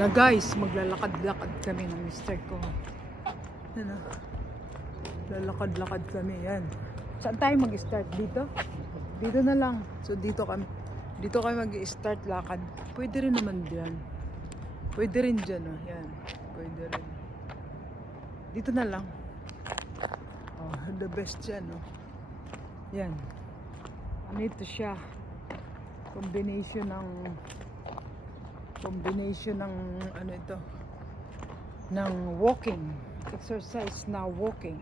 Na guys, maglalakad-lakad kami ng mister ko. Ano? Lalakad-lakad kami, yan. Saan tayo mag-start? Dito? Dito na lang. So dito kami. Dito kami mag-start lakad. Pwede rin naman diyan. Pwede rin dyan, oh. Yan. Pwede rin. Dito na lang. Oh, the best yan, oh. Yan. Ano ito siya? Combination ng combination ng ano ito ng walking exercise na walking.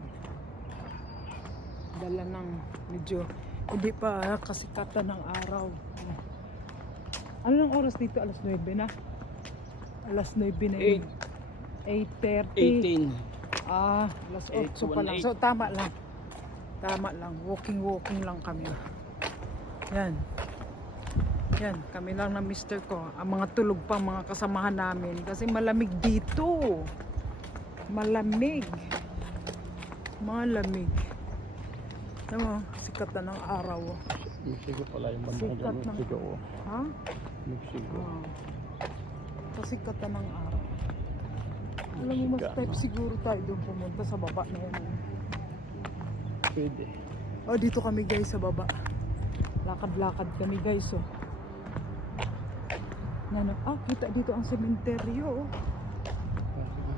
Dala ng medyo hindi pa kasikatan ng araw. Ano ng oras dito? Alas 9 na? Alas 9 na yun. 8.30 18. ah alas 8 pa lang. so tama lang. Tama lang. Walking walking lang kami. Yan yan, kami lang ng mister ko. Ang mga tulog pa mga kasamahan namin. Kasi malamig dito. Malamig. Malamig. Alam mo, sikat na ng araw. oh. Mexico pala yung banda Sikat ng- Mexico. oh. Ha? Mexico. Wow. Pasikat na ng araw. Alam mo, mas type siguro tayo doon pumunta sa baba na yan. Pwede. Oh, dito kami guys sa baba. Lakad-lakad kami guys, oh. Nano, ah, kita dito ang sementeryo, oh.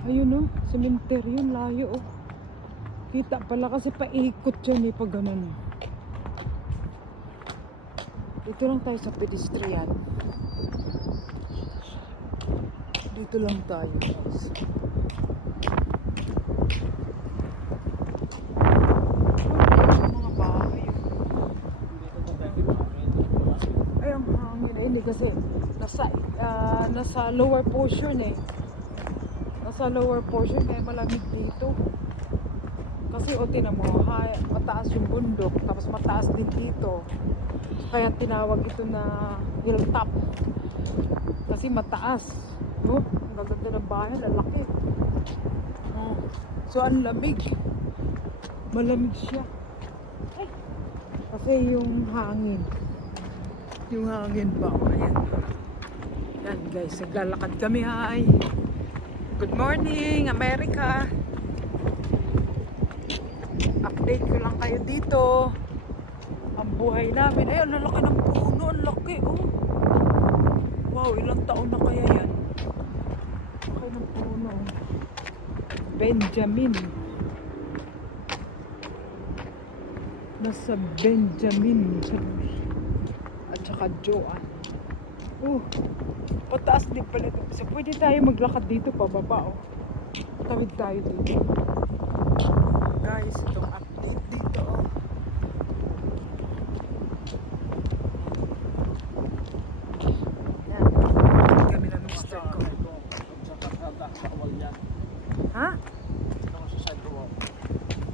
Ayun, oh. Sementeryo, layo, oh. Kita pala kasi paikot yan, eh, pag ganun, oh. Dito lang tayo sa pedestrian. Dito lang tayo, guys. Ay, ang hangin. Ay, hindi nasa, ah, nasa lower portion eh. Nasa lower portion kaya malamig dito. Kasi o tinan mo, ha, mataas yung bundok, tapos mataas din dito. Kaya tinawag ito na hilltop. Kasi mataas. No? Ang gaganda ng bahay, lalaki. Oh. So, ang lamig. Malamig siya. Ay. Kasi yung hangin. Yung hangin ba? Ayan. Yan guys, naglalakad kami. Hi. Good morning, America. Update ko lang kayo dito. Ang buhay namin. Ay, ang lalaki ng puno. Ang laki, oh. Wow, ilang taon na kaya yan? Laki ng puno. Benjamin. Nasa Benjamin. At saka Joanne. Oh, pataas din pala ito. So, pwede tayo maglakad dito pababa, oh. Tawid tayo dito. Guys, itong update dito, oh. Ha?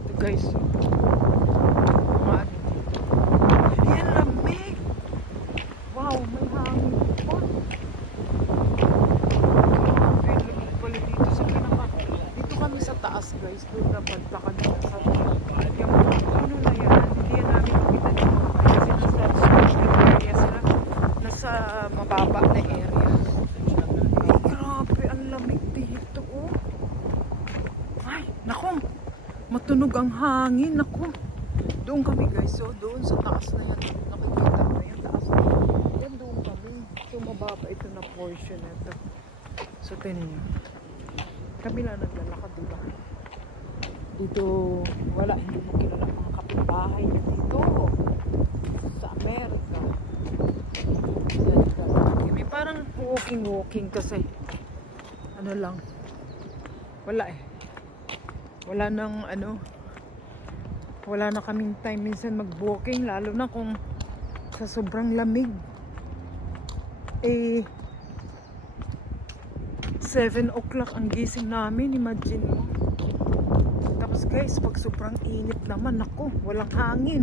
Ito guys. Mga ano dito. Yan, lamig. Wow, may hangin pa. May lamig pala dito sa pinaka. Dito kami sa taas guys. Doon na banta kami sa Yung ano na yan, hindi yan namin makita dito. Kasi nasa social area sila. Nasa mababa na area. Ay, grabe, ang lamig dito, oh. Ay, nako, matunog ang hangin, nako. Doon kami guys, so doon sa taas na yan, nakikita mo yung taas na yan. Yan doon kami. So mababa ito na portion ito. So tingnan nyo. Kami lang naglalakad, di ba? Dito, wala, hindi mo kilala mga kapitbahay na dito. Sa Amerika. Yan. May parang walking-walking kasi. Ano lang. Wala eh. Wala nang ano, wala na kaming time minsan mag-walking lalo na kung sa sobrang lamig. Eh 7 o'clock ang gising namin imagine mo. Tapos guys pag sobrang init naman ako walang hangin.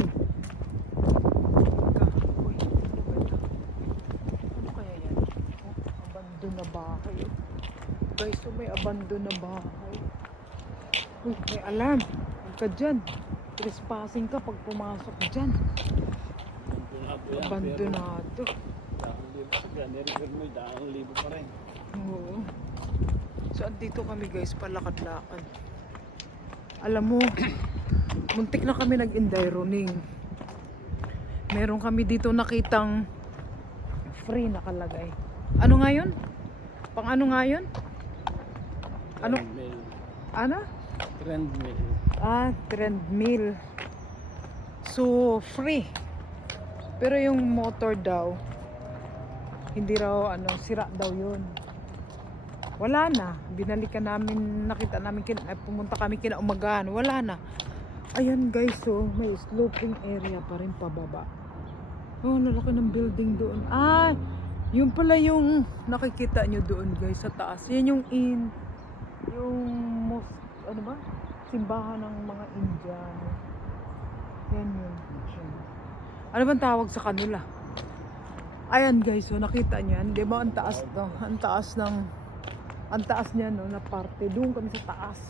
Ano ano oh, guys so may abandon na bahay uy may alarm huwag ka dyan trespassing ka pag pumasok dyan abandonado Daan libo. Pa rin. oo So, andito kami guys, palakad-lakad. Alam mo, muntik na kami nag-endironing. Meron kami dito nakitang free nakalagay. Ano nga yun? Pang ano nga yun? Ano? Ano? Treadmill. Ah, treadmill. So, free. Pero yung motor daw, hindi raw, ano, sira daw yun. Wala na. Binalikan namin, nakita namin, kin ay, pumunta kami kinaumagahan. Wala na. Ayan guys, so may sloping area pa rin pababa. Oh, lalaki ng building doon. Ah, yun pala yung nakikita nyo doon guys sa taas. Yan yung in, yung mosque, ano ba? Simbahan ng mga Indian. Yan yun. Ano bang tawag sa kanila? Ayan guys, so nakita niyo yan. Di ba ang taas to? Ang taas ng ang taas niya no na parte. Doon kami sa taas.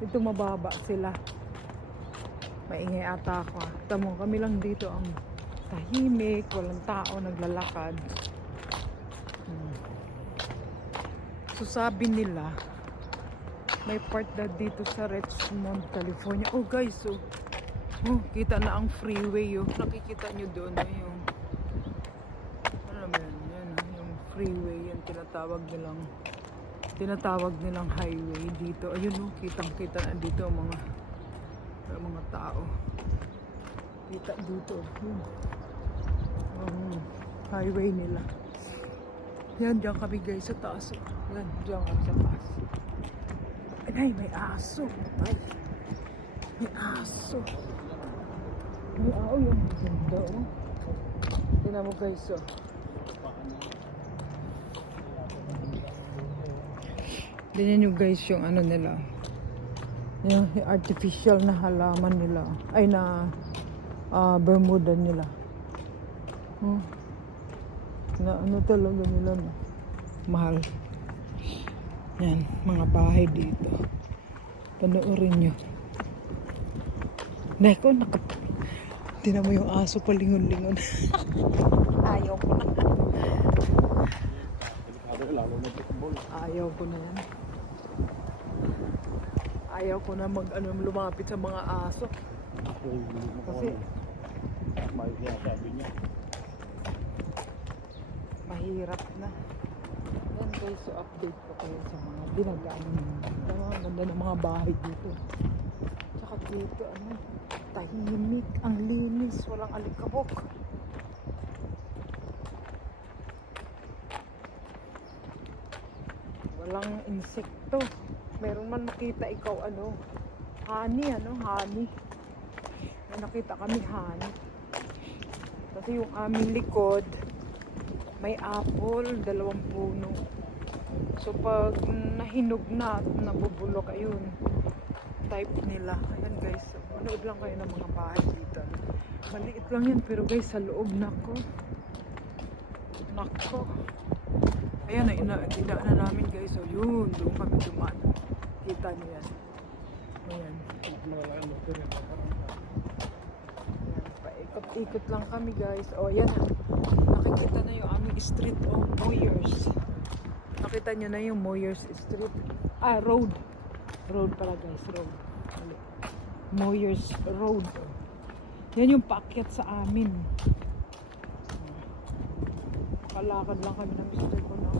Dito mababa sila. Maingay ata ako. ah. Tamo kami lang dito ang tahimik, walang tao naglalakad. Hmm. So sabi nila, may part na dito sa Richmond, California. Oh guys, so oh, kita na ang freeway oh. Nakikita nyo doon na yung ano ba yan? Yan ah, yung freeway yan tinatawag nilang tinatawag nilang highway dito. Ayun oh, kitang-kita na dito ang mga ang mga tao. Kita dito. Yun. Ang highway nila. Yan, diyan kami guys sa taas. oh. Yan, diyan kami sa taas. Ay, may aso. Ay, may aso. May aso yung ganda oh. Tingnan mo guys oh. Ganyan yung guys yung ano nila. Yung artificial na halaman nila. Ay na ah, Bermuda nila. Oh. Na ano talaga nila no? Mahal. Yan, mga bahay dito. Panoorin nyo. Neko, naka... Tinan mo yung aso palingon-lingon. Ayaw ko na. Ayaw ko na yan. Ayaw ko na mag ano, lumapit sa mga aso. Kasi- niya. Mahirap na. Yan guys, so update ko kayo sa mga dinagaan namin. Ang ganda ng mga bahay dito. Tsaka dito, ano, tahimik, ang linis, walang alikabok. Walang insekto. Meron man makita ikaw, ano, honey, ano, honey. May nakita kami honey. Kasi yung aming likod, may apple, dalawang puno. So pag nahinog na at nabubulok, ayun, type nila. Ayan guys, so, manood lang kayo ng mga bahay dito. Maliit lang yan, pero guys, sa loob, nako. Nako. Ayan, na, ina, na namin guys. So yun, doon kami dumaan. Kita niyo yan. Ayan. Ayan, paikot-ikot lang kami guys. O, yan. Nakikita na yung aming street of Moyers. Nakita nyo na yung Moyers Street. Ah, road. Road pala guys, road. Moyers Road. Yan yung paakyat sa amin. Kalakad lang kami ng mister ko no.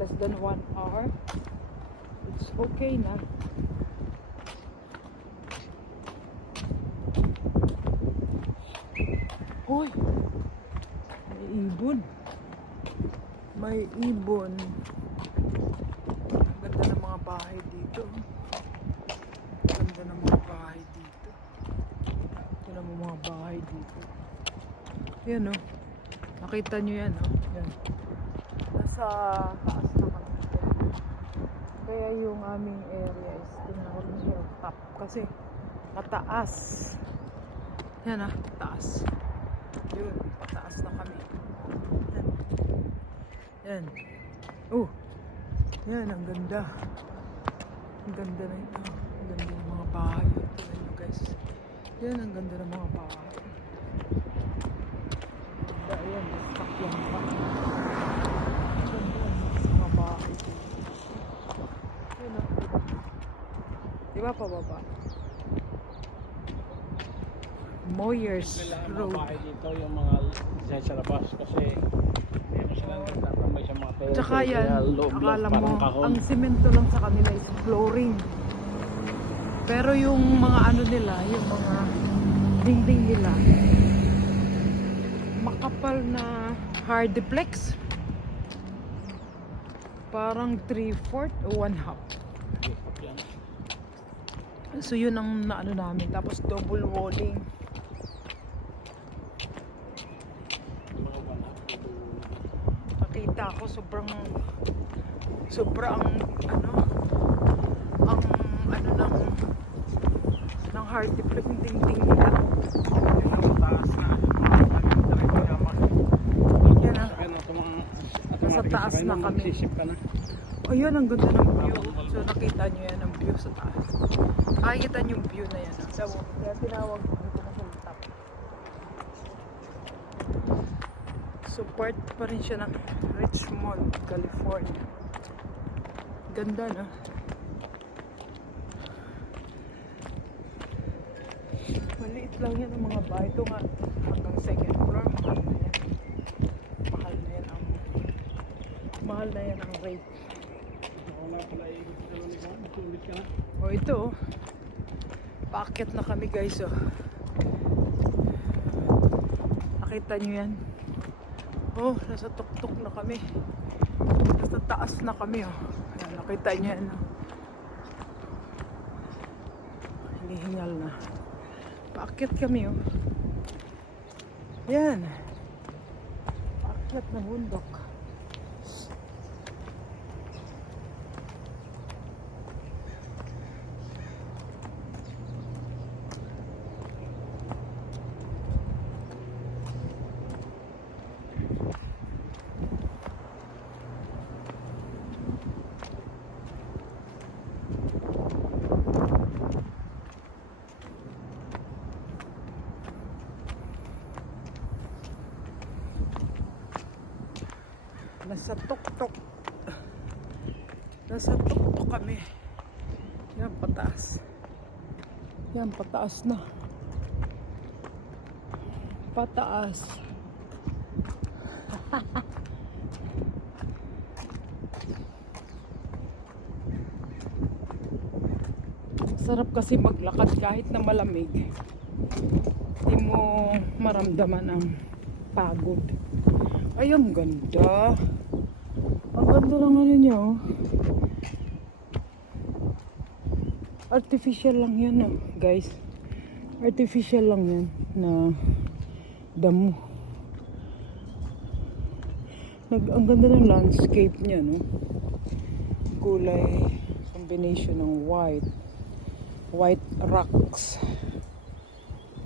Less than one hour. It's okay na. Hoy! May ibon. May ibon. Ang ganda ng mga bahay dito. Ang ganda ng mga bahay dito. Ito mo mga bahay dito. Yan o. Nakita nyo yan o. Yan. Nasa taas na kami. Kaya yung aming area is tinawag na hilltop. Kasi mataas. Yan ah, taas. Yun, pataas na kami. Yan. Yan. Oh. Yan, ang ganda. Ang ganda na ito. Ang ganda ng mga bahay. Tingnan nyo guys. Yan, ang ganda ng mga bahay. Ganda, ayan. Stuck lang pa. Ang ganda ng mga bahay dito. ba pababa? Moyers Kailangan mga Road. bahay dito yung mga sa labas kasi nagtatambay sa mga terrace. Tsaka yan, akala mo, ang simento lang sa kanila is flooring. Pero yung mga ano nila, yung mga dingding nila, makapal na hardiplex. Parang 3-4 o 1 half. So yun ang naano namin. Tapos double walling. Yung mga wala. Nakita ko sobrang sobrang ano ang ano ng ng hardiplex ng dingding nila. Yan na Nasa taas na kami. magsisip ka na. O yun, ang ganda ng view. So nakita nyo yan ang view sa taas. Makikita nyo yung view na yan. So, kaya tinawag ko dito na hilltop. So part pa rin siya ng Richmond, California. Ganda no? Maliit lang yan ang mga bahay. Ito nga hanggang second floor. Mahal na yan. Mahal na yan ang mahal na yan ang rate. Wala pala ka na. O ito, oh. paakyat na kami guys. Oh. Nakita nyo yan? Oh, nasa tuktok na kami. Nasa taas na kami. Oh. Ayan, nakita nyo yan. Oh. Hinihingal na. Paakyat kami. Oh. Yan. Paakyat na bundok. Nasa tuktok. Nasa tuktok kami. Yan, pataas. Yan, pataas na. Pataas. Sarap kasi maglakad kahit na malamig. Hindi mo maramdaman ang pagod. Ay, ang ganda. Ganda ng ano niya, oh. Artificial lang yan, oh, guys. Artificial lang yan na damo. Nag, ang ganda ng landscape niya, no? Kulay, combination ng white. White rocks.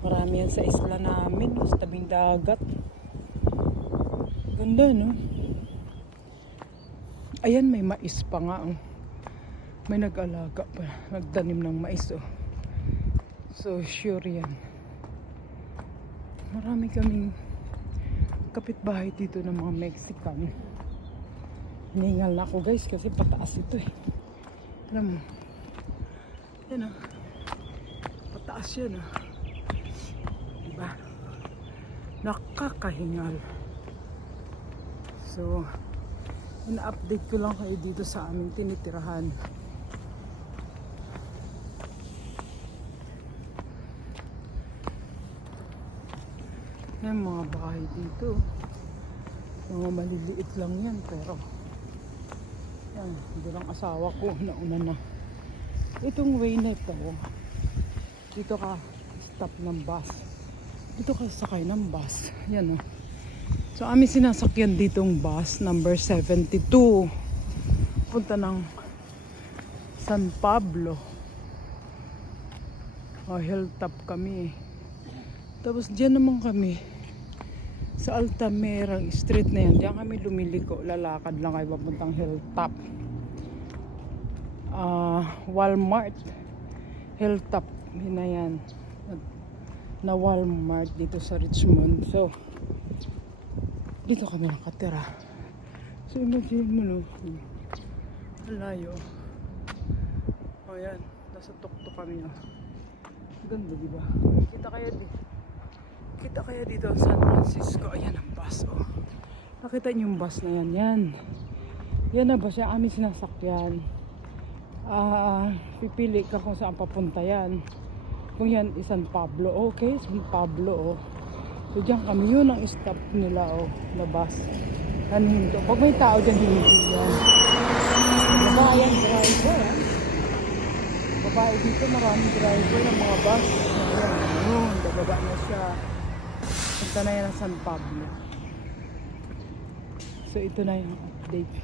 Marami yan sa isla namin, sa tabing dagat. Ganda, no? Ayan, may mais pa nga. Oh. May nag-alaga pa. Nagtanim ng mais, oh. So, sure yan. Marami kaming kapitbahay dito ng mga Mexican. Hinihingal na ako, guys, kasi pataas ito, eh. Alam mo. Yan, oh. Pataas yan, oh. Diba? Nakakahingal. So, ina-update ko lang kayo dito sa aming tinitirahan. Yan mga bahay dito. Mga maliliit lang yan pero yan, hindi lang asawa ko nauna na. Itong way na ito, dito ka stop ng bus. Dito ka sakay ng bus. Yan oh. So, aming sinasakyan ditong bus, number 72. Punta ng San Pablo. O, hilltop kami. Tapos, dyan naman kami. Sa Altamera, street na yan. Diyan kami lumiliko. Lalakad lang kayo papuntang hilltop. Ah, Walmart. Hilltop. Yun na yan. Na Walmart dito sa Richmond. So, dito kami nakatira. So, imagine mo, no? Ang layo. O, yan. Nasa tuktok kami oh. Ganda di ba? Kita kaya di. Kita kaya dito ang San Francisco. Ayan ang bus oh. Nakita niyo yung bus na yan. Yan. Yan na ba siya aming sinasakyan. Ah, pipili ka kung saan papunta yan. Kung yan San Pablo. Okay, San Pablo oh. So diyan kami yun ang stop nila oh, na bus. Ano. Pag may tao dyan, hindi yan. Babae driver ah. Babae dito, maraming driver ng mga bus. Ayan, yun, bababa na siya. Punta na yan ang San Pablo. So ito na yung update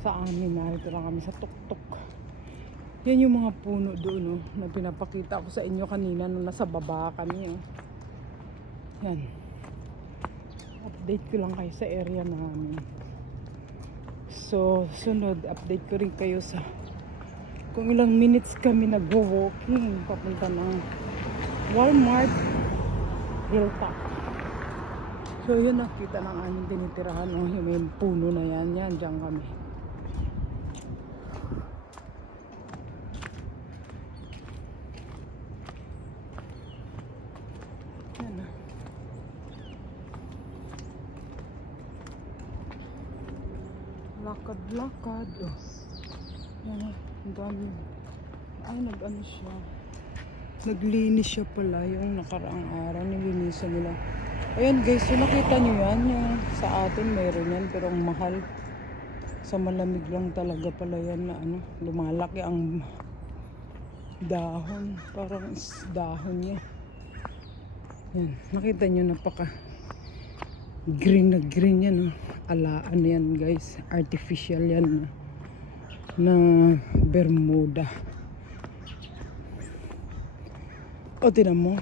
sa amin. Narito na kami sa tuktok. Yan yung mga puno doon oh, na pinapakita ko sa inyo kanina nung nasa baba kami. Oh. Yan. Update ko lang kayo sa area namin. So, sunod, update ko rin kayo sa kung ilang minutes kami nagwo-walking papunta ng Walmart Hilltop. So, yun nakita ng aming tinitirahan. Oh, yung puno na yan. Yan, dyan kami. Yan ah. Lakad-lakad. Oh. Yan. Ang dami. Ay, nag-ano siya. Naglinis siya pala yung nakaraang araw. Nilinisan nila. Ayan guys, so nakita nyo yan. Yung sa atin meron yan, pero ang mahal. Sa malamig lang talaga pala yan na ano, lumalaki ang dahon. Parang dahon niya. Yan, nakita nyo napaka green na green yan. Oh. Alaan yan guys. Artificial yan na, na Bermuda. O tinan mo,